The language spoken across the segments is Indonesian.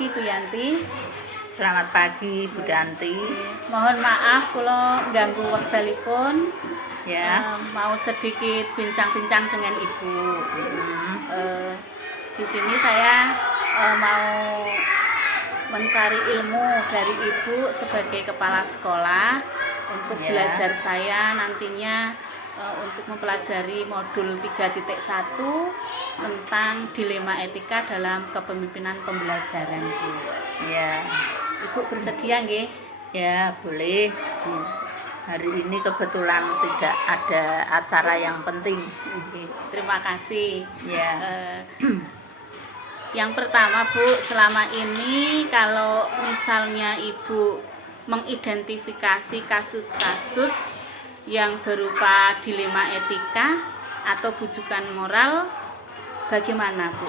pagi Bu Yanti. Selamat pagi Bu Danti. Mohon maaf kula ganggu wekdalipun. Ya. Mau sedikit bincang-bincang dengan Ibu. Di sini saya mau mencari ilmu dari Ibu sebagai kepala sekolah untuk belajar saya nantinya untuk mempelajari modul 3.1 tentang dilema etika dalam kepemimpinan pembelajaran, Bu. Ya. Ibu bersedia nggih? Ya, boleh. Hari ini kebetulan tidak ada acara yang penting. Oke, terima kasih. Ya. Yang pertama Bu, selama ini kalau misalnya Ibu mengidentifikasi kasus-kasus yang berupa dilema etika atau bujukan moral, bagaimana Bu?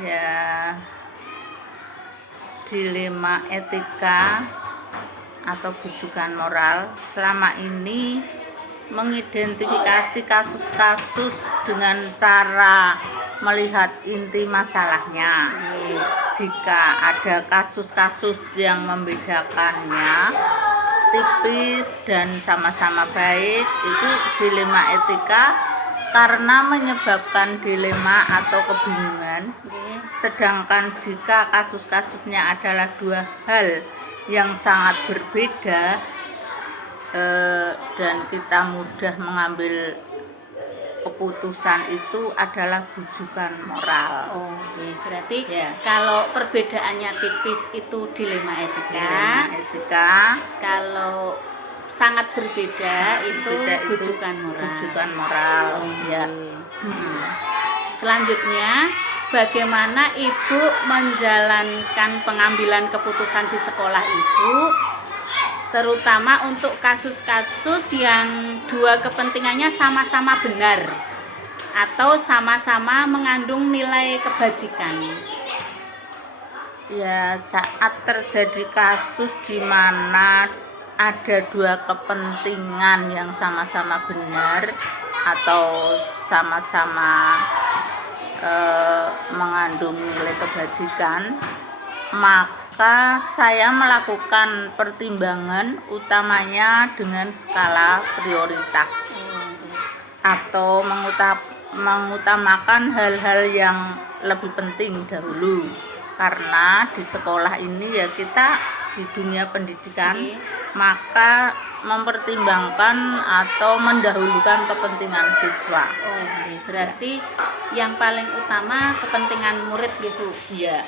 Ya, dilema etika atau bujukan moral selama ini mengidentifikasi kasus-kasus dengan cara melihat inti masalahnya. Jika ada kasus-kasus yang membedakannya tipis dan sama-sama baik, itu dilema etika karena menyebabkan dilema atau kebingungan. Sedangkan jika kasus-kasusnya adalah dua hal yang sangat berbeda dan kita mudah mengambil keputusan, itu adalah bujukan moral. Oke, berarti kalau perbedaannya tipis itu dilema etika. Kalau sangat berbeda itu bujukan moral. Bujukan moral. Ya. Selanjutnya, bagaimana Ibu menjalankan pengambilan keputusan di sekolah Ibu, terutama untuk kasus-kasus yang dua kepentingannya sama-sama benar atau sama-sama mengandung nilai kebajikan? Ya, saat terjadi kasus di mana ada dua kepentingan yang sama-sama benar atau sama-sama mengandung nilai kebajikan, maka saya melakukan pertimbangan utamanya dengan skala prioritas atau mengutamakan hal-hal yang lebih penting dahulu, karena di sekolah ini ya kita di dunia pendidikan, maka mempertimbangkan atau mendahulukan kepentingan siswa. Berarti yang paling utama kepentingan murid gitu. Iya.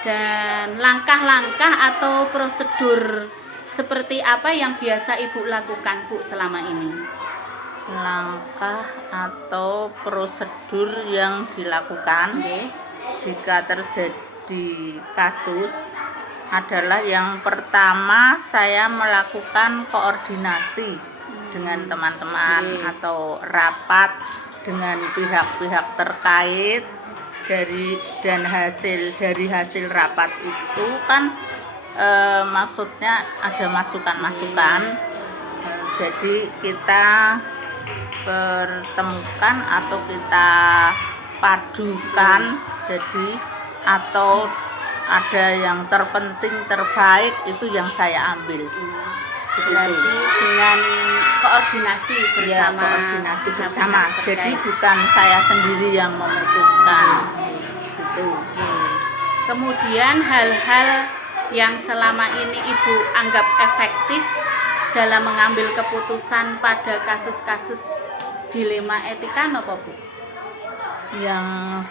Dan langkah-langkah atau prosedur seperti apa yang biasa Ibu lakukan Bu selama ini? Langkah atau prosedur yang dilakukan jika terjadi kasus adalah yang pertama, saya melakukan koordinasi dengan teman-teman atau rapat dengan pihak-pihak terkait. Dari hasil rapat itu kan maksudnya ada masukan-masukan, jadi kita pertemukan atau kita padukan, jadi atau ada yang terpenting terbaik itu yang saya ambil. Berarti dengan koordinasi bersama. Koordinasi bersama. Jadi bukan saya sendiri yang memutuskan. Gitu. Kemudian hal-hal yang selama ini Ibu anggap efektif dalam mengambil keputusan pada kasus-kasus dilema etika apa Bu? Yang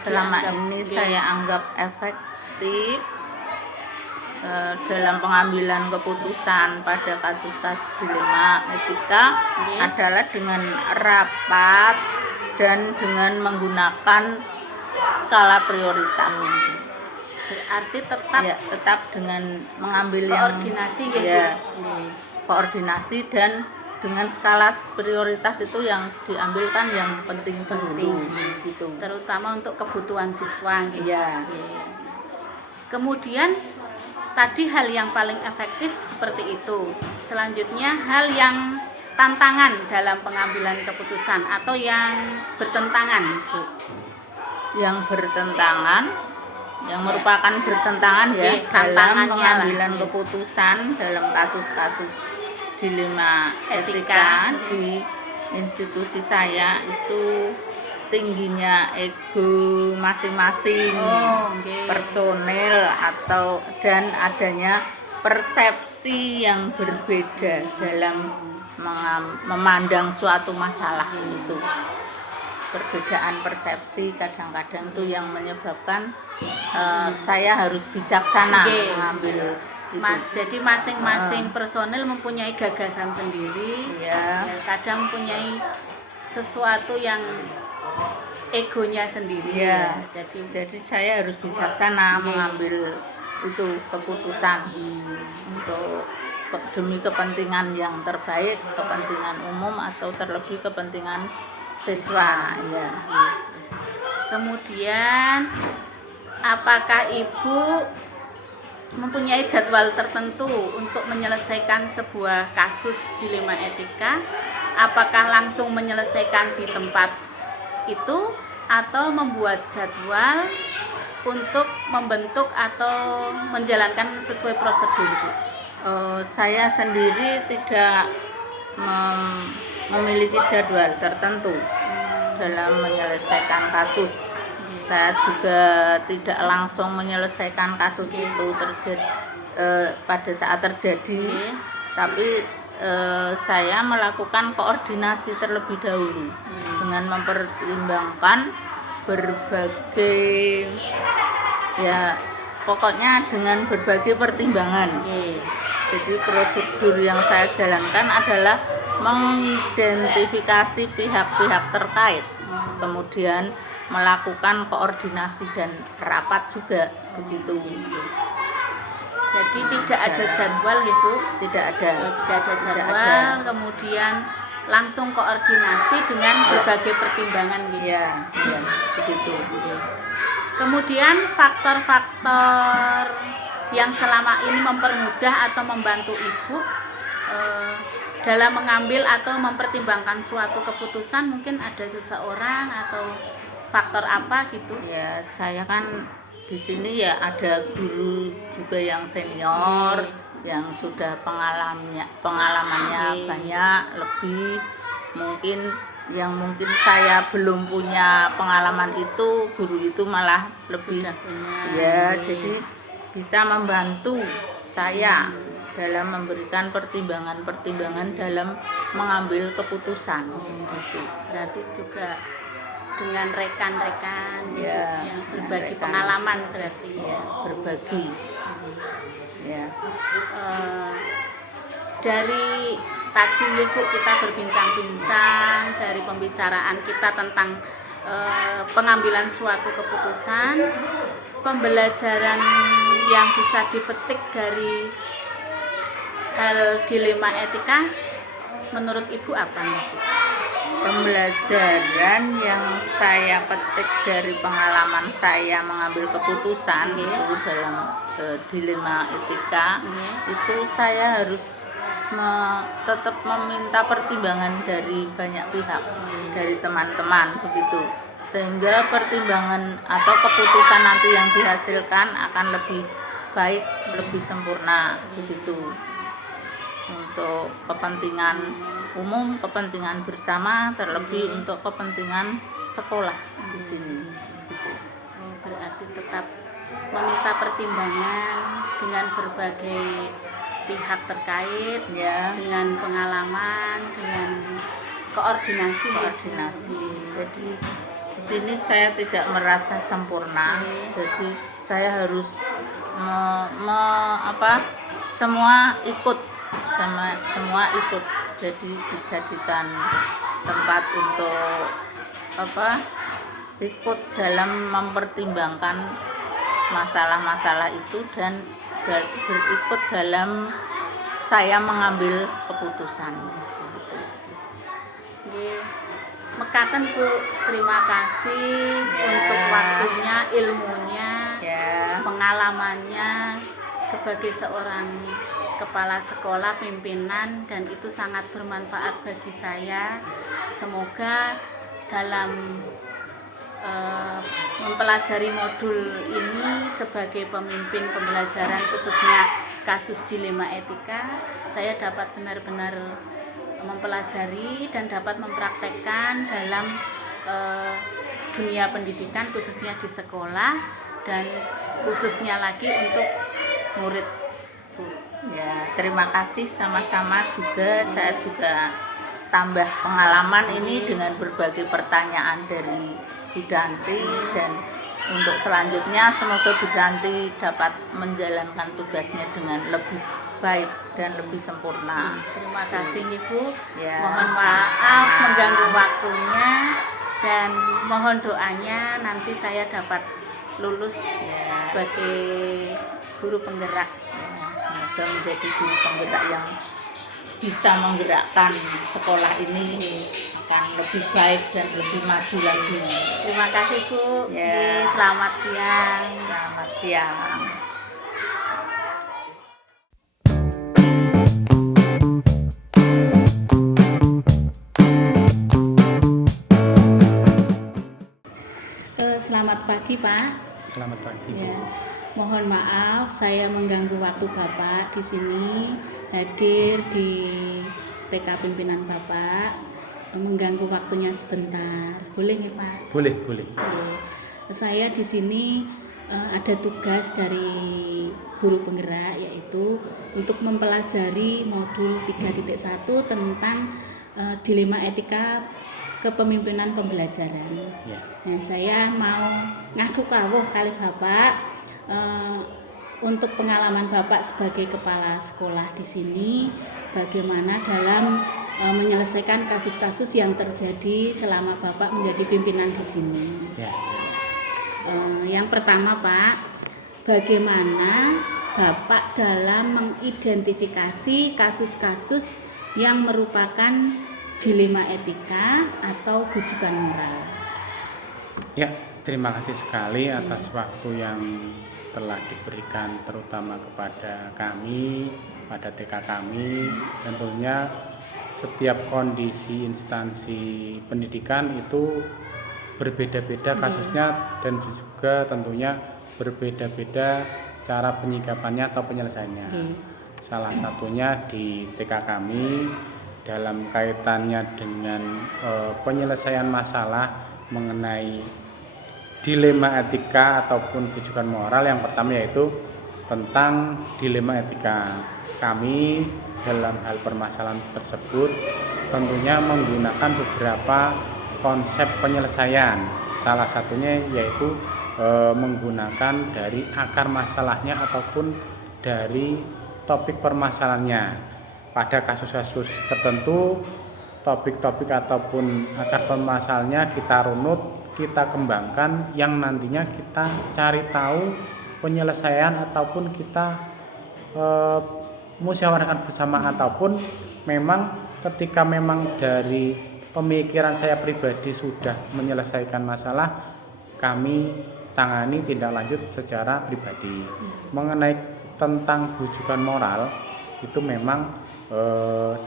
selama ini saya anggap efektif dalam pengambilan keputusan pada kasus-kasus dilema etika adalah dengan rapat dan dengan menggunakan skala prioritas. Berarti tetap dengan mengambil koordinasi koordinasi dan dengan skala prioritas itu yang diambil kan yang penting gitu. Terutama untuk kebutuhan siswa gitu. Kemudian tadi hal yang paling efektif seperti itu. Selanjutnya hal yang tantangan dalam pengambilan keputusan atau yang bertentangan, Bu. Yang bertentangan yang merupakan bertentangan ya Oke, dalam tantangannya pengambilan lah. keputusan dalam kasus-kasus dilema etika Etika. di institusi saya itu tingginya ego masing-masing Nggih. personel atau dan adanya persepsi yang berbeda dalam memandang suatu masalah itu. Perbedaan persepsi kadang-kadang itu yang menyebabkan saya harus bijaksana Oke. mengambil itu. Jadi masing-masing personil mempunyai gagasan sendiri. Ya. Ya, kadang mempunyai sesuatu yang egonya sendiri. Ya. Jadi saya harus bijaksana Oke. mengambil itu keputusan untuk demi kepentingan yang terbaik, kepentingan umum atau terlebih kepentingan siswa. Ya. kemudian apakah Ibu mempunyai jadwal tertentu untuk menyelesaikan sebuah kasus dilema etika? Apakah langsung menyelesaikan di tempat itu atau membuat jadwal untuk membentuk atau menjalankan sesuai prosedur, Bu? Saya sendiri tidak memiliki jadwal tertentu dalam menyelesaikan kasus. Saya juga tidak langsung menyelesaikan kasus itu pada saat terjadi, tapi saya melakukan koordinasi terlebih dahulu dengan mempertimbangkan berbagai pokoknya dengan berbagai pertimbangan. Jadi prosedur yang saya jalankan adalah mengidentifikasi pihak-pihak terkait, kemudian melakukan koordinasi dan rapat juga begitu. Jadi tidak ada jadwal ya, Bu? Tidak ada jadwal, kemudian langsung koordinasi dengan berbagai pertimbangan gitu. Ya, begitu. Kemudian faktor-faktor yang selama ini mempermudah atau membantu Ibu dalam mengambil atau mempertimbangkan suatu keputusan, mungkin ada seseorang atau faktor apa gitu? Ya, saya kan di sini ya ada guru juga yang senior, yang sudah pengalamannya banyak lebih, mungkin saya belum punya pengalaman itu, guru itu malah lebih jadi bisa membantu saya dalam memberikan pertimbangan-pertimbangan dalam mengambil keputusan gitu. Berarti juga dengan rekan-rekan gitu, yang berbagi rekan. pengalaman berarti berbagi. Dari tadi Bu kita berbincang-bincang, dari pembicaraan kita tentang pengambilan suatu keputusan, pembelajaran yang bisa dipetik dari hal dilema etika menurut Ibu apa? Pembelajaran yang saya petik dari pengalaman saya mengambil keputusan itu dalam dilema etika, itu saya harus tetap meminta pertimbangan dari banyak pihak, dari teman-teman begitu, sehingga pertimbangan atau keputusan nanti yang dihasilkan akan lebih baik, lebih sempurna begitu, untuk kepentingan umum, kepentingan bersama, terlebih untuk kepentingan sekolah di sini. Gitu. Berarti tetap meminta pertimbangan dengan berbagai pihak terkait, dengan pengalaman, dengan koordinasi. Jadi di sini saya tidak merasa sempurna, jadi saya harus semua ikut. Jadi dijadikan tempat untuk ikut dalam mempertimbangkan masalah-masalah itu dan berikut dalam saya mengambil keputusan. Mekaten Bu, terima kasih untuk waktunya, ilmunya, pengalamannya sebagai seorang kepala sekolah, pimpinan, dan itu sangat bermanfaat bagi saya. Semoga dalam mempelajari modul ini sebagai pemimpin pembelajaran khususnya kasus dilema etika, saya dapat benar-benar mempelajari dan dapat mempraktekkan dalam dunia pendidikan khususnya di sekolah dan khususnya lagi untuk murid. Bu. Ya, terima kasih sama-sama juga. Saya juga tambah pengalaman ini dengan berbagai pertanyaan dari Bu Danti, dan untuk selanjutnya semoga Bu Danti dapat menjalankan tugasnya dengan lebih baik dan lebih sempurna. Terima kasih Ibu. Ya. Mohon maaf mengganggu waktunya dan mohon doanya nanti saya dapat lulus sebagai guru penggerak. Ya, semoga menjadi guru penggerak yang bisa menggerakkan sekolah ini akan lebih baik dan lebih maju lagi. Terima kasih Bu. Ya. Selamat siang. Selamat siang. Selamat pagi Pak. Selamat pagi. Ya, mohon maaf saya mengganggu waktu Bapak di sini hadir di TK pimpinan Bapak, mengganggu waktunya sebentar. Boleh nggih Pak? Boleh, boleh. Oke. Saya di sini ada tugas dari guru penggerak, yaitu untuk mempelajari modul 3.1 tentang dilema etika kepemimpinan pembelajaran. Ya. Nah, saya mau ngasuh kawuh kali Bapak untuk pengalaman Bapak sebagai kepala sekolah di sini, bagaimana dalam menyelesaikan kasus-kasus yang terjadi selama Bapak menjadi pimpinan di sini. Ya. Yang pertama Pak, bagaimana Bapak dalam mengidentifikasi kasus-kasus yang merupakan dilema etika atau bujukan moral? Ya, terima kasih sekali atas waktu yang telah diberikan terutama kepada kami, pada TK kami. Tentunya setiap kondisi instansi pendidikan itu berbeda-beda kasusnya dan juga tentunya berbeda-beda cara penyikapannya atau penyelesaiannya. Salah satunya di TK kami dalam kaitannya dengan penyelesaian masalah mengenai dilema etika ataupun bujukan moral. Yang pertama yaitu tentang dilema etika. Kami dalam hal permasalahan tersebut tentunya menggunakan beberapa konsep penyelesaian. Salah satunya yaitu menggunakan dari akar masalahnya ataupun dari topik permasalahannya. Pada kasus-kasus tertentu, topik-topik ataupun akar permasalahannya kita runut, kita kembangkan, yang nantinya kita cari tahu penyelesaian ataupun kita musyawarahkan bersama, ataupun memang ketika memang dari pemikiran saya pribadi sudah menyelesaikan masalah, kami tangani tindak lanjut secara pribadi. Mengenai tentang bujukan moral, itu memang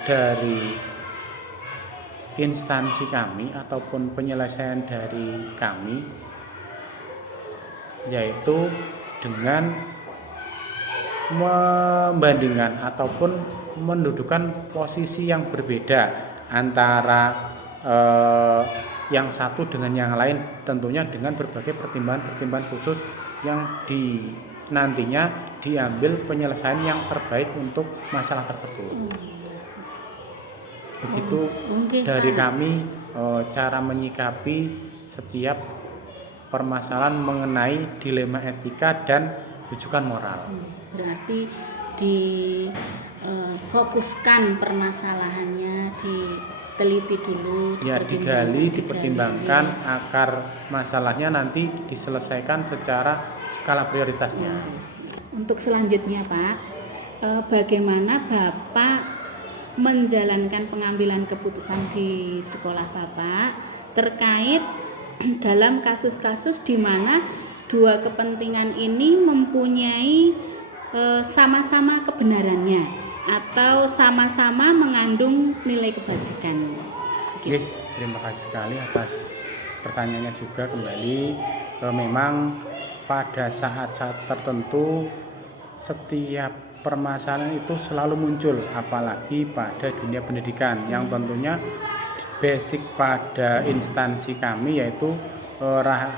dari instansi kami ataupun penyelesaian dari kami, yaitu dengan membandingkan ataupun mendudukan posisi yang berbeda antara yang satu dengan yang lain, tentunya dengan berbagai pertimbangan khusus yang nantinya diambil penyelesaian yang terbaik untuk masalah tersebut. Begitu dari kami cara menyikapi setiap permasalahan mengenai dilema etika dan bujukan moral. Berarti difokuskan permasalahannya, diteliti dulu, Ya, digali, dipertimbangkan akar masalahnya, nanti diselesaikan secara skala prioritasnya. Untuk selanjutnya Pak, bagaimana Bapak menjalankan pengambilan keputusan di sekolah Bapak terkait dalam kasus-kasus di mana dua kepentingan ini mempunyai sama-sama kebenarannya atau sama-sama mengandung nilai kebajikan? Oke, terima kasih sekali atas pertanyaannya juga kembali, memang pada saat-saat tertentu setiap permasalahan itu selalu muncul, apalagi pada dunia pendidikan yang tentunya basic pada instansi kami yaitu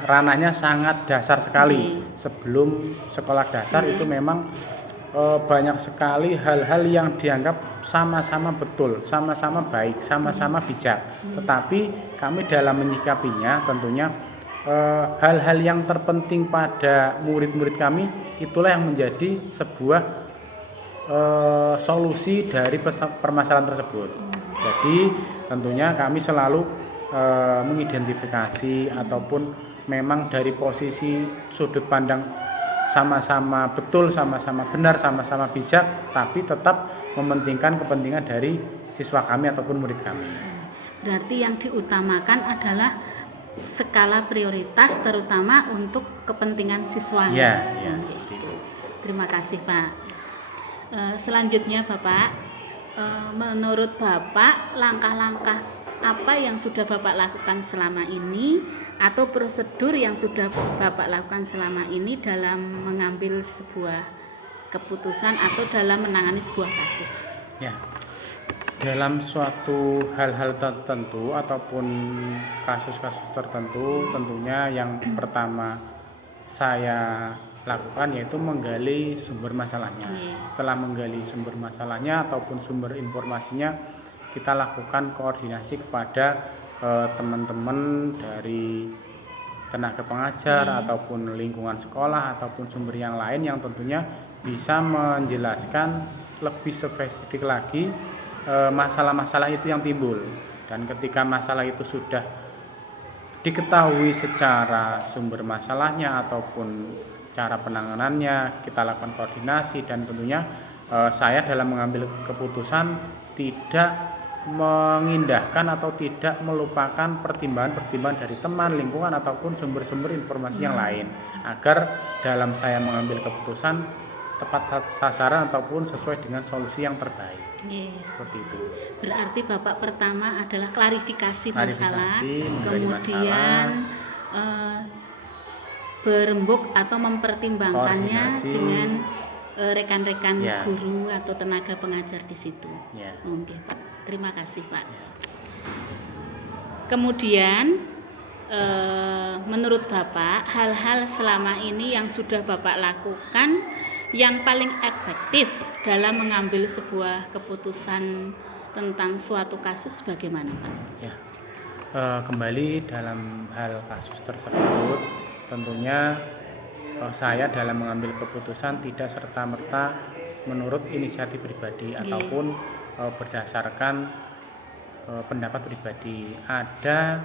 ranahnya sangat dasar sekali. Sebelum sekolah dasar itu memang banyak sekali hal-hal yang dianggap sama-sama betul, sama-sama baik, sama-sama bijak. Tetapi kami dalam menyikapinya tentunya hal-hal yang terpenting pada murid-murid kami itulah yang menjadi sebuah solusi dari permasalahan tersebut. Jadi tentunya kami selalu mengidentifikasi ataupun memang dari posisi sudut pandang sama-sama betul, sama-sama benar, sama-sama bijak, tapi tetap mementingkan kepentingan dari siswa kami ataupun murid kami. Berarti yang diutamakan adalah skala prioritas terutama untuk kepentingan siswa. Ya, seperti itu. Terima kasih Pak. Selanjutnya Bapak, menurut Bapak langkah-langkah apa yang sudah Bapak lakukan selama ini atau prosedur yang sudah Bapak lakukan selama ini dalam mengambil sebuah keputusan atau dalam menangani sebuah kasus? Ya, dalam suatu hal-hal tertentu ataupun kasus-kasus tertentu, tentunya yang pertama saya lakukan yaitu menggali sumber masalahnya. Setelah menggali sumber masalahnya ataupun sumber informasinya, kita lakukan koordinasi kepada teman-teman dari tenaga pengajar ataupun lingkungan sekolah ataupun sumber yang lain yang tentunya bisa menjelaskan lebih spesifik lagi masalah-masalah itu yang timbul. Dan ketika masalah itu sudah diketahui secara sumber masalahnya ataupun cara penanganannya, kita lakukan koordinasi dan tentunya saya dalam mengambil keputusan tidak mengindahkan atau tidak melupakan pertimbangan-pertimbangan dari teman, lingkungan ataupun sumber-sumber informasi yang lain agar dalam saya mengambil keputusan tepat sasaran ataupun sesuai dengan solusi yang terbaik. Seperti itu. Berarti Bapak pertama adalah klarifikasi masalah, kemudian berembuk atau mempertimbangkannya dengan rekan-rekan guru atau tenaga pengajar di situ. Oke Pak. Terima kasih Pak. Kemudian menurut Bapak hal-hal selama ini yang sudah Bapak lakukan yang paling efektif dalam mengambil sebuah keputusan tentang suatu kasus bagaimana Pak? Ya, kembali dalam hal kasus tersebut tentunya saya dalam mengambil keputusan tidak serta-merta menurut inisiatif pribadi ataupun berdasarkan pendapat pribadi. Ada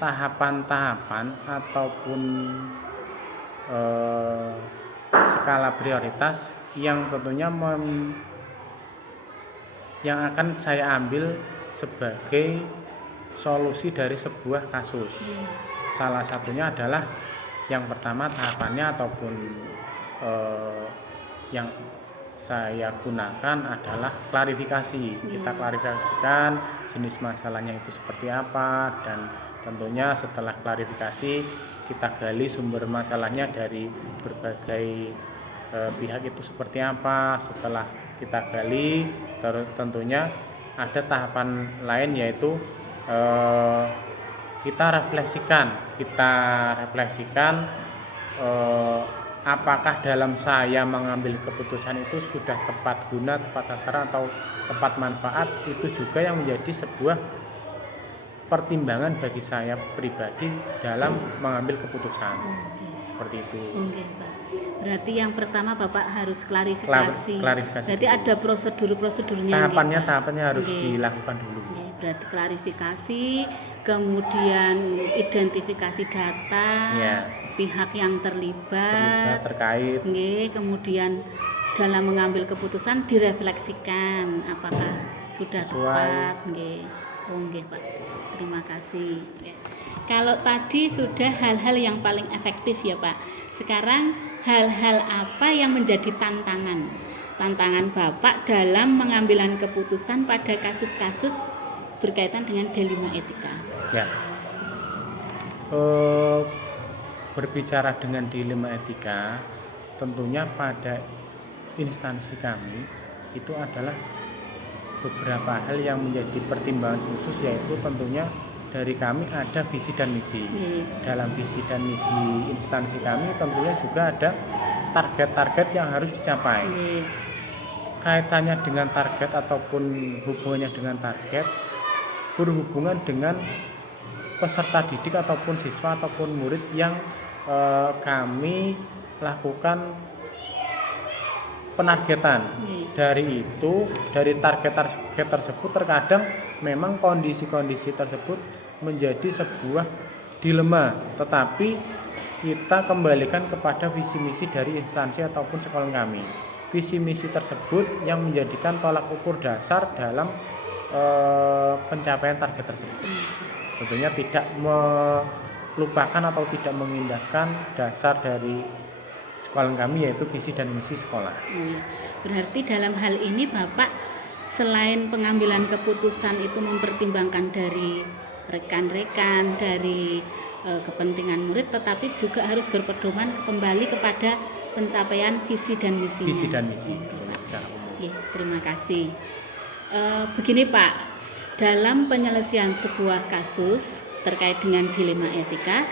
tahapan-tahapan ataupun skala prioritas yang tentunya yang akan saya ambil sebagai solusi dari sebuah kasus. Salah satunya adalah yang pertama tahapannya ataupun yang saya gunakan adalah klarifikasi. Kita klarifikasikan jenis masalahnya itu seperti apa dan tentunya setelah klarifikasi kita gali sumber masalahnya dari berbagai pihak itu seperti apa. Setelah kita gali tentunya ada tahapan lain yaitu kita refleksikan apakah dalam saya mengambil keputusan itu sudah tepat guna, tepat sasaran atau tepat manfaat. Itu juga yang menjadi sebuah pertimbangan bagi saya pribadi dalam mengambil keputusan. Seperti itu. Berarti yang pertama Bapak harus klarifikasi. Jadi ada prosedurnya. Tahapannya harus dilakukan dulu. Berarti klarifikasi, kemudian identifikasi data, pihak yang terlibat terkait. Kemudian dalam mengambil keputusan direfleksikan apakah sudah tepat. Pak. Terima kasih. Kalau tadi sudah hal-hal yang paling efektif ya Pak. Sekarang hal-hal apa yang menjadi tantangan Bapak dalam mengambilan keputusan pada kasus-kasus berkaitan dengan dilema etika? Ya. eh, berbicara dengan dilema etika, tentunya pada instansi kami itu adalah beberapa hal yang menjadi pertimbangan khusus, yaitu tentunya dari kami ada visi dan misi. Dalam visi dan misi instansi kami tentunya juga ada target-target yang harus dicapai. Kaitannya dengan target ataupun hubungannya dengan target berhubungan dengan peserta didik ataupun siswa ataupun murid yang kami lakukan penargetan. Dari itu, dari target tersebut terkadang memang kondisi-kondisi tersebut menjadi sebuah dilema, tetapi kita kembalikan kepada visi misi dari instansi ataupun sekolah kami. Visi misi tersebut yang menjadikan tolak ukur dasar dalam pencapaian target tersebut. Tentunya tidak melupakan atau tidak mengindahkan dasar dari sekolah kami, yaitu visi dan misi sekolah. Berarti dalam hal ini Bapak selain pengambilan keputusan itu mempertimbangkan dari rekan-rekan, dari kepentingan murid, tetapi juga harus berpedoman kembali kepada pencapaian visi dan misinya. Visi dan misi. Terima kasih. Begini Pak, dalam penyelesaian sebuah kasus terkait dengan dilema etika,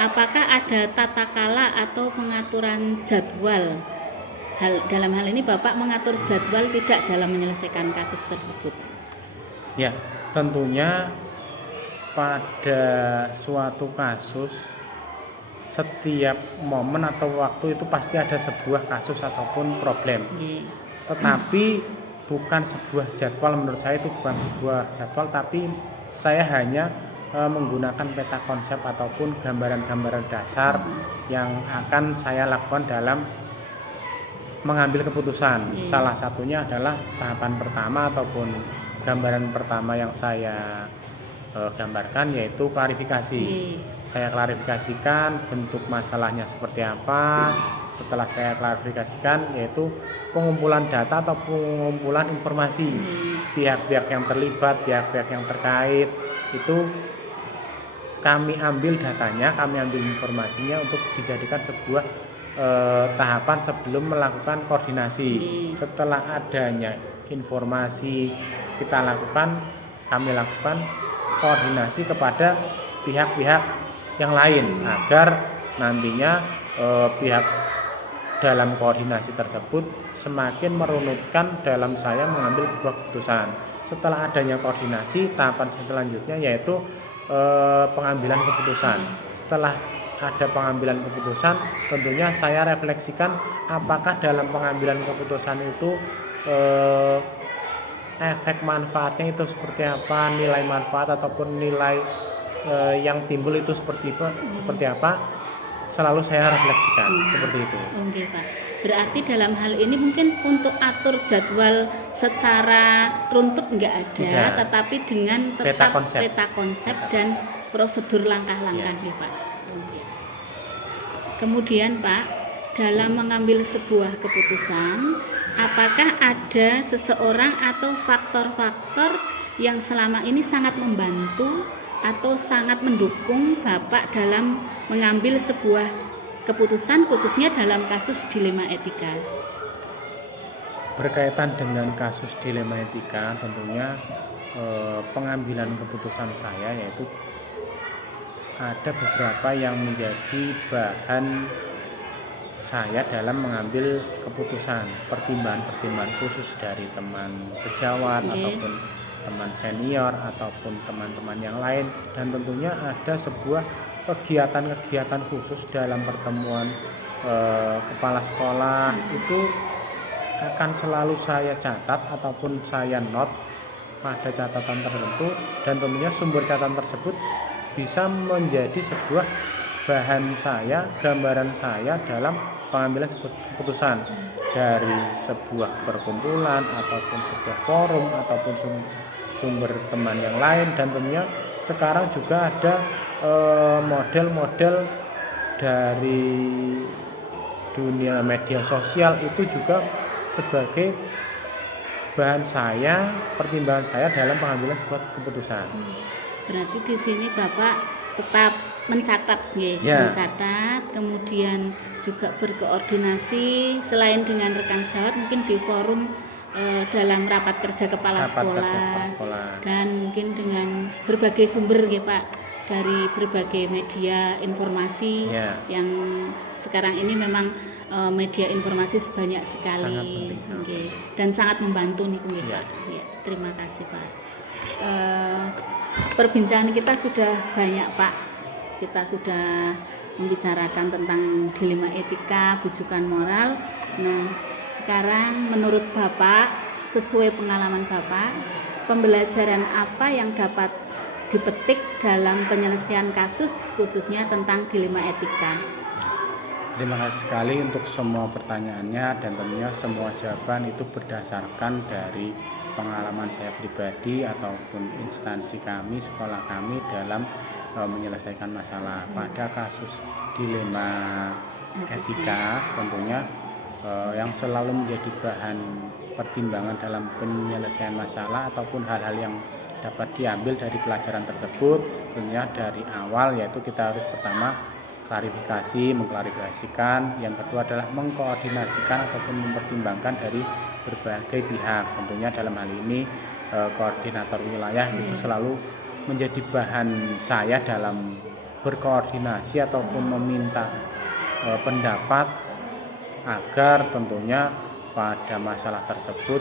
apakah ada tata kala atau pengaturan jadwal? Dalam hal ini Bapak mengatur jadwal tidak dalam menyelesaikan kasus tersebut? Ya, tentunya pada suatu kasus setiap momen atau waktu itu pasti ada sebuah kasus ataupun problem. Tetapi bukan sebuah jadwal, menurut saya itu bukan sebuah jadwal, tapi saya hanya menggunakan peta konsep ataupun gambaran-gambaran dasar yang akan saya lakukan dalam mengambil keputusan. Salah satunya adalah tahapan pertama ataupun gambaran pertama yang saya gambarkan, yaitu klarifikasi. Saya klarifikasikan bentuk masalahnya seperti apa. Setelah saya klarifikasikan, yaitu pengumpulan data atau pengumpulan informasi. Pihak-pihak yang terlibat, pihak-pihak yang terkait, itu kami ambil datanya, kami ambil informasinya untuk dijadikan sebuah tahapan sebelum melakukan koordinasi. Setelah adanya informasi kami lakukan koordinasi kepada pihak-pihak yang lain agar nantinya pihak dalam koordinasi tersebut semakin merunutkan dalam saya mengambil sebuah keputusan. Setelah adanya koordinasi, tahapan selanjutnya yaitu pengambilan keputusan. Setelah ada pengambilan keputusan, tentunya saya refleksikan apakah dalam pengambilan keputusan itu efek manfaatnya itu seperti apa, nilai manfaat ataupun nilai yang timbul itu seperti apa, selalu saya refleksikan seperti itu. Oke Pak, berarti dalam hal ini mungkin untuk atur jadwal secara runtut nggak ada. Tidak. Tetapi dengan tetap peta konsep dan prosedur langkah-langkah ya Pak. Oke. Kemudian Pak, dalam mengambil sebuah keputusan, apakah ada seseorang atau faktor-faktor yang selama ini sangat membantu atau sangat mendukung Bapak dalam mengambil sebuah keputusan, khususnya dalam kasus dilema etika? Berkaitan dengan kasus dilema etika, tentunya pengambilan keputusan saya yaitu ada beberapa yang menjadi bahan saya dalam mengambil keputusan, pertimbangan khusus dari teman sejawat ataupun teman senior ataupun teman-teman yang lain, dan tentunya ada sebuah kegiatan-kegiatan khusus dalam pertemuan kepala sekolah itu akan selalu saya catat ataupun saya note pada catatan tertentu, dan tentunya sumber catatan tersebut bisa menjadi sebuah bahan saya, gambaran saya dalam pengambilan keputusan dari sebuah perkumpulan ataupun sebuah forum ataupun sumber teman yang lain. Dan tentunya sekarang juga ada model-model dari dunia media sosial itu juga sebagai bahan saya, pertimbangan saya dalam pengambilan sebuah keputusan. Berarti di sini Bapak tetap mencatat nggih, Ya. mencatat, kemudian juga berkoordinasi selain dengan rekan sejawat mungkin di forum dalam rapat kerja kepala Rapat sekolah, kerja kepala sekolah. dan mungkin dengan berbagai sumber ya Pak, dari berbagai media informasi Ya. yang sekarang ini memang media informasi sebanyak sekali. Sangat penting, sangat Nggih. Dan sangat membantu nih nggih, Ya. Pak. Ya, terima kasih Pak. Perbincangan kita sudah banyak Pak. Kita sudah membicarakan tentang dilema etika, bujukan moral. Nah, sekarang menurut Bapak, sesuai pengalaman Bapak, pembelajaran apa yang dapat dipetik dalam penyelesaian kasus khususnya tentang dilema etika? Terima kasih sekali untuk semua pertanyaannya, dan tentunya semua jawaban itu berdasarkan dari pengalaman saya pribadi ataupun instansi kami, sekolah kami dalam menyelesaikan masalah. Pada kasus dilema etika tentunya yang selalu menjadi bahan pertimbangan dalam penyelesaian masalah ataupun hal-hal yang dapat diambil dari pelajaran tersebut, tentunya dari awal yaitu kita harus pertama mengklarifikasikan, yang kedua adalah mengkoordinasikan ataupun mempertimbangkan dari berbagai pihak. Tentunya dalam hal ini koordinator wilayah itu selalu menjadi bahan saya dalam berkoordinasi ataupun meminta pendapat agar tentunya pada masalah tersebut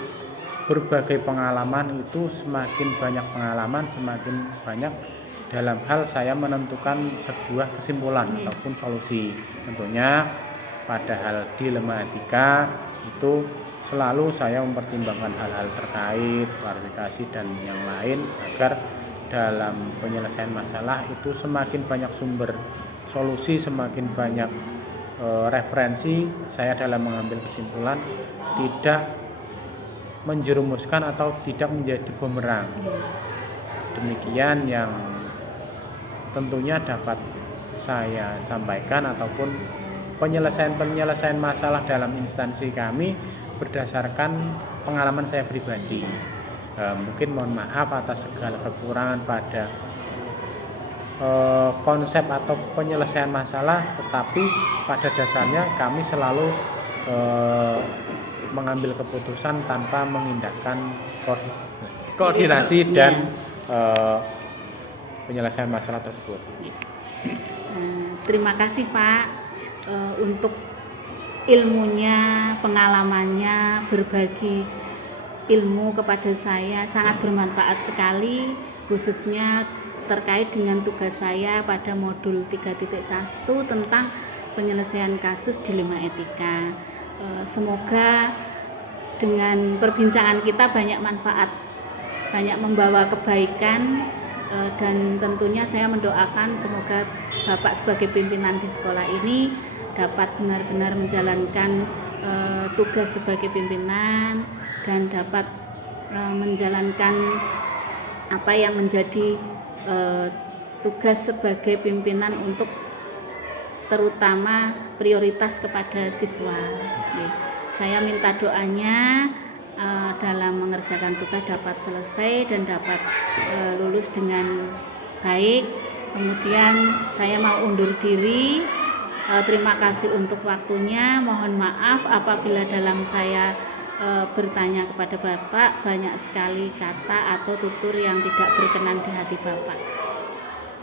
berbagai pengalaman itu, semakin banyak pengalaman semakin banyak dalam hal saya menentukan sebuah kesimpulan ataupun solusi. Tentunya pada hal dilema etika itu selalu saya mempertimbangkan hal-hal terkait klarifikasi dan yang lain agar dalam penyelesaian masalah itu semakin banyak sumber solusi, semakin banyak referensi saya dalam mengambil kesimpulan, tidak menjerumuskan atau tidak menjadi bumerang. Demikian yang tentunya dapat saya sampaikan, ataupun penyelesaian masalah dalam instansi kami berdasarkan pengalaman saya pribadi. Mungkin mohon maaf atas segala kekurangan pada konsep atau penyelesaian masalah, tetapi pada dasarnya kami selalu mengambil keputusan tanpa mengindahkan koordinasi dan penyelesaian masalah tersebut. Terima kasih Pak untuk ilmunya, pengalamannya, berbagi ilmu kepada saya sangat bermanfaat sekali, khususnya terkait dengan tugas saya pada modul 3.1 tentang penyelesaian kasus dilema etika. Semoga dengan perbincangan kita banyak manfaat, banyak membawa kebaikan, dan tentunya saya mendoakan semoga Bapak sebagai pimpinan di sekolah ini dapat benar-benar menjalankan tugas sebagai pimpinan dan dapat menjalankan apa yang menjadi tugas sebagai pimpinan untuk terutama prioritas kepada siswa. Saya minta doanya dalam mengerjakan tugas dapat selesai dan dapat lulus dengan baik. Kemudian saya mau undur diri. Terima kasih untuk waktunya. Mohon maaf apabila dalam saya bertanya kepada Bapak banyak sekali kata atau tutur yang tidak berkenan di hati Bapak.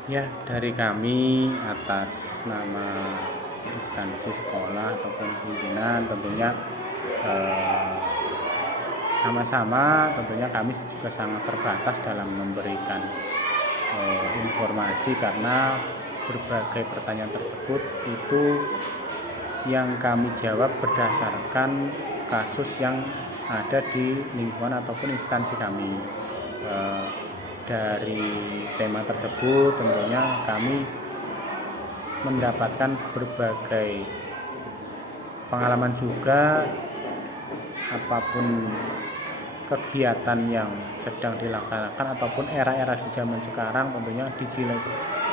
Ya, dari kami atas nama instansi sekolah ataupun pimpinan tentunya sama-sama tentunya kami juga sangat terbatas dalam memberikan informasi, karena berbagai pertanyaan tersebut itu yang kami jawab berdasarkan kasus yang ada di lingkungan ataupun instansi kami. Dari tema tersebut tentunya kami mendapatkan berbagai pengalaman juga, apapun kegiatan yang sedang dilaksanakan ataupun era-era di zaman sekarang tentunya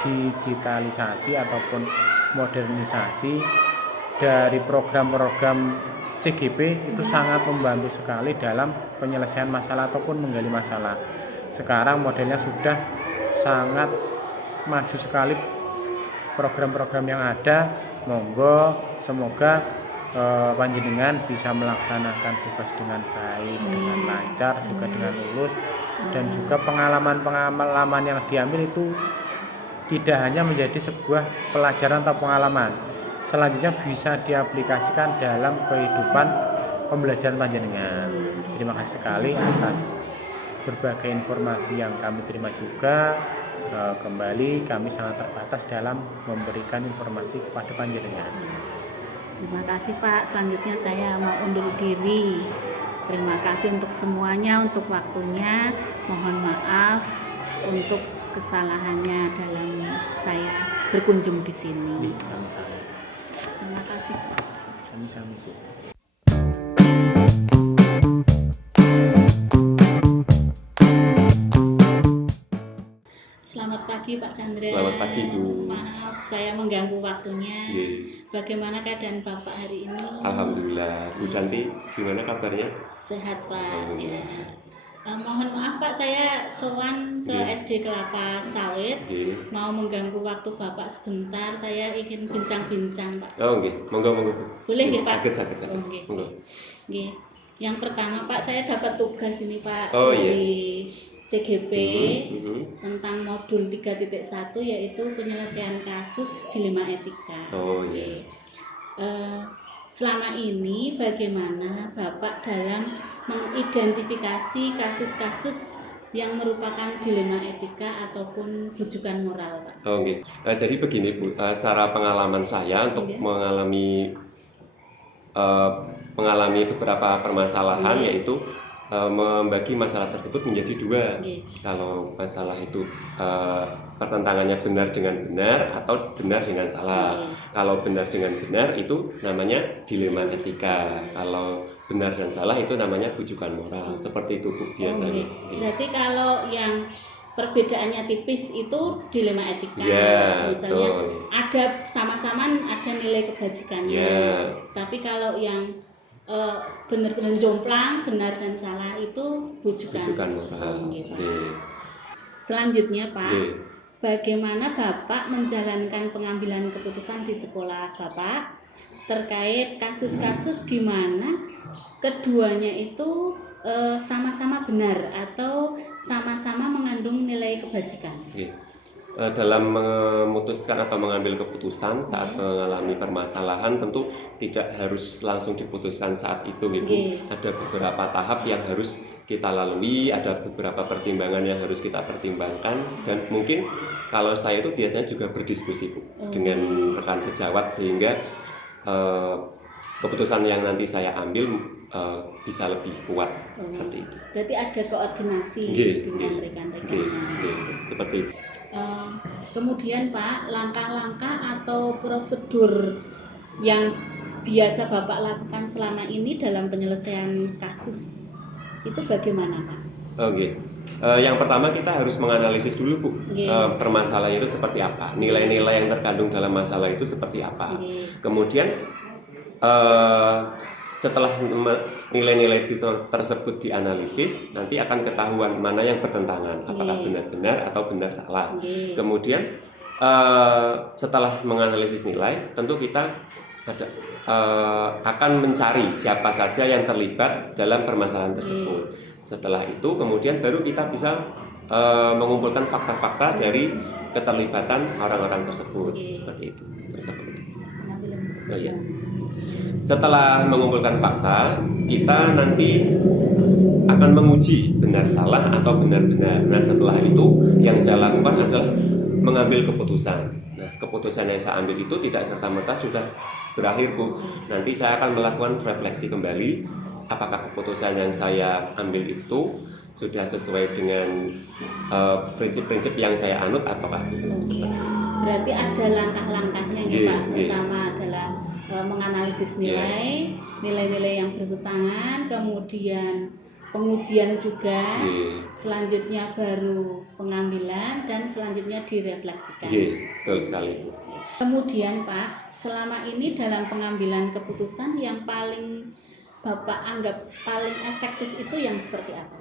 digitalisasi ataupun modernisasi dari program-program CGP itu sangat membantu sekali dalam penyelesaian masalah ataupun menggali masalah. Sekarang modelnya sudah sangat maju sekali program-program yang ada, monggo semoga panjenengan bisa melaksanakan tugas dengan baik, dengan lancar, juga dengan lulus, dan juga pengalaman-pengalaman yang diambil itu tidak hanya menjadi sebuah pelajaran atau pengalaman, selanjutnya bisa diaplikasikan dalam kehidupan pembelajaran panjenengan. Terima kasih sekali atas berbagai informasi yang kami terima juga. Kembali kami sangat terbatas dalam memberikan informasi kepada panjenengan. Terima kasih Pak. Selanjutnya saya mau undur diri. Terima kasih untuk semuanya, untuk waktunya. Mohon maaf untuk kesalahannya dalam saya berkunjung di sini. Sami-sami. Terima kasih Pak. Sami-sami Bu. Selamat pagi Pak Chandra. Selamat pagi Bu. Maaf saya mengganggu waktunya. Ye. Bagaimana keadaan Bapak hari ini? Alhamdulillah. Bu Cantik, gimana kabarnya? Sehat Pak. Ya. Alhamdulillah. Mohon maaf Pak, saya sowan ke Ye. SD Kelapa Sawit. Nggih. Mau mengganggu waktu Bapak sebentar. Saya ingin bincang-bincang Pak. Oh nggih, monggo. Boleh nggih, Pak? Saged. Oh, nggih. Monggo. Nggih. Yang pertama Pak, saya dapat tugas ini Pak Oh, dari CGP Mhm. tentang modul 3.1 yaitu penyelesaian kasus dilema etika. Oh iya. Selama ini bagaimana Bapak dalam mengidentifikasi kasus-kasus yang merupakan dilema etika ataupun rujukan moral Pak? Oh nggih. Jadi begini Bu, secara pengalaman saya untuk Nggih. mengalami beberapa permasalahan, Nggih. yaitu membagi masalah tersebut menjadi dua. Nggih. Kalau masalah itu pertentangannya benar dengan benar atau benar dengan salah. Nggih. Kalau benar dengan benar itu namanya dilema etika. Kalau benar dan salah itu namanya rujukan moral. Seperti itu Bu biasanya. Oke. Nggih. Berarti kalau yang perbedaannya tipis itu dilema etika. Ya, Misalnya betul. ada sama-sama ada nilai kebajikannya. Ya. Tapi kalau yang benar-benar jomplang, benar dan salah itu Rujukan moral. Oh, gitu. Nggih. Selanjutnya Pak, Nggih. bagaimana Bapak menjalankan pengambilan keputusan di sekolah Bapak terkait kasus-kasus di mana keduanya itu sama-sama benar atau sama-sama mengandung nilai kebajikan? Oke. Dalam memutuskan atau mengambil keputusan saat mengalami permasalahan tentu tidak harus langsung diputuskan saat itu gitu. Oke. Ada beberapa tahap yang harus kita lalui, ada beberapa pertimbangan yang harus kita pertimbangkan, dan mungkin kalau saya itu biasanya juga berdiskusi Bu dengan rekan sejawat sehingga keputusan yang nanti saya ambil bisa lebih kuat seperti itu. Berarti ada koordinasi Nggih, dengan nggih. rekan-rekan. Nggih, seperti itu. Kemudian Pak, langkah-langkah atau prosedur yang biasa Bapak lakukan selama ini dalam penyelesaian kasus itu bagaimana Pak? Oke. Yang pertama kita harus menganalisis dulu Bu, Nggih. permasalahan itu seperti apa, nilai-nilai yang terkandung dalam masalah itu seperti apa. Nggih. Kemudian setelah nilai-nilai tersebut dianalisis, nanti akan ketahuan mana yang bertentangan, apakah Nggih. benar-benar atau benar salah. Nggih. Kemudian setelah menganalisis nilai, tentu kita akan mencari siapa saja yang terlibat dalam permasalahan tersebut. Setelah itu kemudian baru kita bisa mengumpulkan fakta-fakta dari keterlibatan orang-orang tersebut. Seperti itu. Oh, iya. Setelah mengumpulkan fakta, kita nanti akan menguji benar salah atau benar-benar. Nah, setelah itu yang saya lakukan adalah mengambil keputusan. Nah, keputusan yang saya ambil itu tidak serta-merta sudah berakhir Bu. Nanti saya akan melakukan refleksi kembali, apakah keputusan yang saya ambil itu sudah sesuai dengan prinsip-prinsip yang saya anut ataukah belum. Seperti itu. Berarti ada langkah-langkahnya nih Nggih, Pak. nggih. Pertama adalah menganalisis nilai-nilai yang bertentangan, kemudian pengujian juga, selanjutnya baru pengambilan, dan selanjutnya direfleksikan. Betul sekali Bu. Kemudian Pak, selama ini dalam pengambilan keputusan yang paling Bapak anggap paling efektif itu yang seperti apa?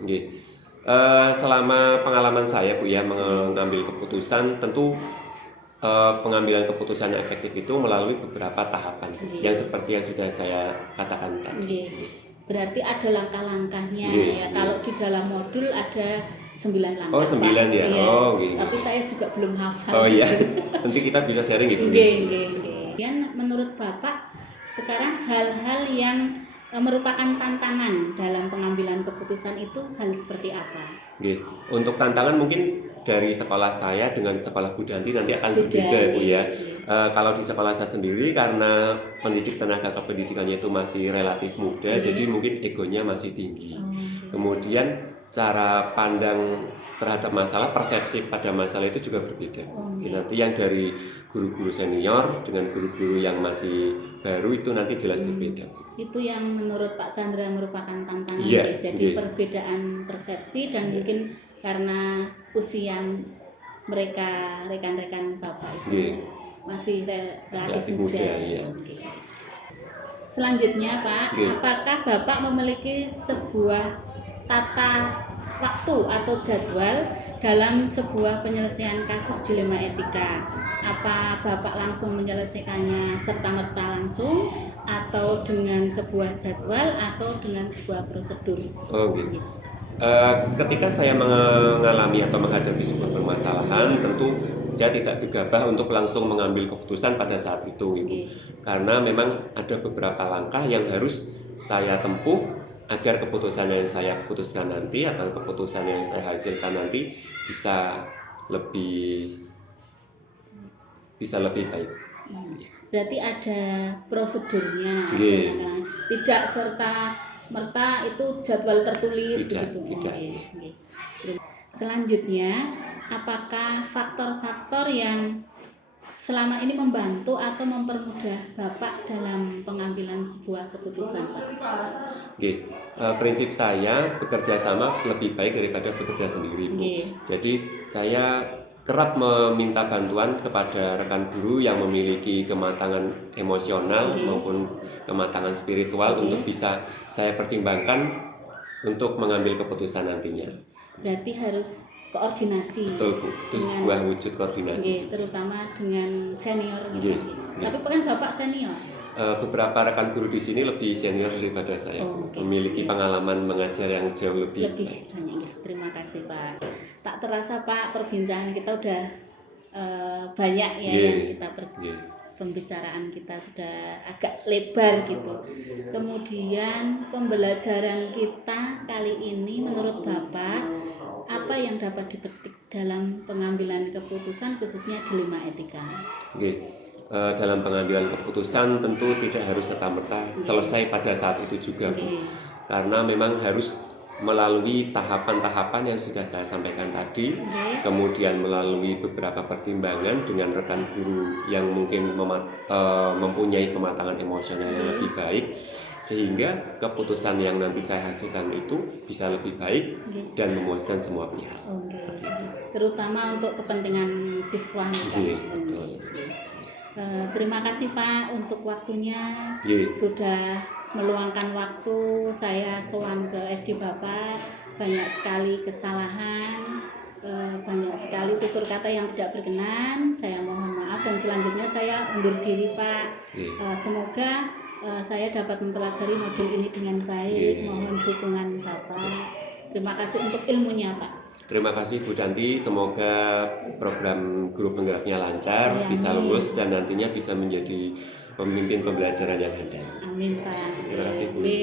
Selama pengalaman saya Bu ya mengambil keputusan, tentu pengambilan keputusan yang efektif itu melalui beberapa tahapan Oke. yang seperti yang sudah saya katakan tadi. Oke. Berarti ada langkah-langkahnya Oke, ya. Kalau di dalam modul ada 9 langkah. Oh, 9 Pak. ya? Iya. Oh, oke. Tapi saya juga belum hafal. Oh iya, nanti kita bisa sharing gitu. Kemudian menurut Bapak sekarang hal-hal yang merupakan tantangan dalam pengambilan keputusan itu hal seperti apa? Oke, untuk tantangan mungkin dari sekolah saya dengan sekolah Bu Danti nanti akan Beda, berbeda Bu ya. oke. Kalau di sekolah saya sendiri karena pendidik tenaga kependidikannya itu masih relatif muda, jadi mungkin egonya masih tinggi. Kemudian cara pandang terhadap masalah, persepsi pada masalah itu juga berbeda. Oke, nanti yang dari guru-guru senior dengan guru-guru yang masih baru itu nanti jelas berbeda. Itu yang menurut Pak Chandra merupakan tantangan Iya, ya. Jadi iya. perbedaan persepsi dan mungkin karena usia mereka rekan-rekan Bapak itu Iya. masih relatif Relatif muda. muda, iya. Oke. Selanjutnya Pak, Iya. apakah Bapak memiliki sebuah tata waktu atau jadwal dalam sebuah penyelesaian kasus dilema etika? Apa Bapak langsung menyelesaikannya serta-merta langsung atau dengan sebuah jadwal atau dengan sebuah prosedur? Oke. Ketika saya mengalami atau menghadapi sebuah permasalahan, tentu saya tidak gegabah untuk langsung mengambil keputusan pada saat itu, Ibu. Oke. Karena memang ada beberapa langkah yang harus saya tempuh agar keputusan yang saya putuskan nanti atau keputusan yang saya hasilkan nanti bisa lebih baik. Berarti ada prosedurnya, Iya. kan? Tidak serta merta itu jadwal tertulis Tidak, begitu. tidak. Oke. Selanjutnya, apakah faktor-faktor yang selama ini membantu atau mempermudah Bapak dalam pengambilan sebuah keputusan, Pak? Oke, prinsip saya bekerja sama lebih baik daripada bekerja sendiri, Bu. Oke. Jadi saya kerap meminta bantuan kepada rekan guru yang memiliki kematangan emosional maupun kematangan spiritual untuk bisa saya pertimbangkan untuk mengambil keputusan nantinya. Berarti harus koordinasi. Betul, Bu. Itu Dengan- sebuah wujud koordinasi Oke, juga. terutama dengan senior. Oke, oke. Tapi kan Bapak senior. Beberapa rekan guru di sini lebih senior daripada saya, Oh, oke. memiliki pengalaman mengajar yang jauh lebih Lebih banyak ya. Terima kasih Pak. Tak terasa Pak, perbincangan kita udah banyak ya Iya. yang kita Iya. pembicaraan kita sudah agak lebar gitu. Kemudian pembelajaran kita kali ini menurut Bapak apa yang dapat dipetik dalam pengambilan keputusan khususnya dilema etika? Oke. Dalam pengambilan keputusan tentu tidak harus serta-merta selesai pada saat itu juga, Bu. Oke. Karena memang harus melalui tahapan-tahapan yang sudah saya sampaikan tadi, Oke. kemudian melalui beberapa pertimbangan dengan rekan guru yang mungkin mempunyai kematangan emosional yang lebih baik, sehingga keputusan yang nanti saya hasilkan itu bisa lebih baik dan memuaskan semua pihak. Oke. Terutama untuk kepentingan siswa. Iya, betul. Terima kasih Pak untuk waktunya. Iya. Sudah meluangkan waktu. Saya sowan ke SD Bapak, banyak sekali kesalahan, banyak sekali tutur kata yang tidak berkenan. Saya mohon maaf dan selanjutnya saya undur diri Pak. Iya. Semoga saya dapat mempelajari modul ini dengan baik. Iya. Mohon dukungan Bapak. Terima kasih untuk ilmunya Pak. Terima kasih Bu Danti, semoga program guru penggeraknya lancar, Ya, bisa amin. lulus dan nantinya bisa menjadi pemimpin pembelajaran yang handal. Amin Pak. Terima kasih, Bu. Oke.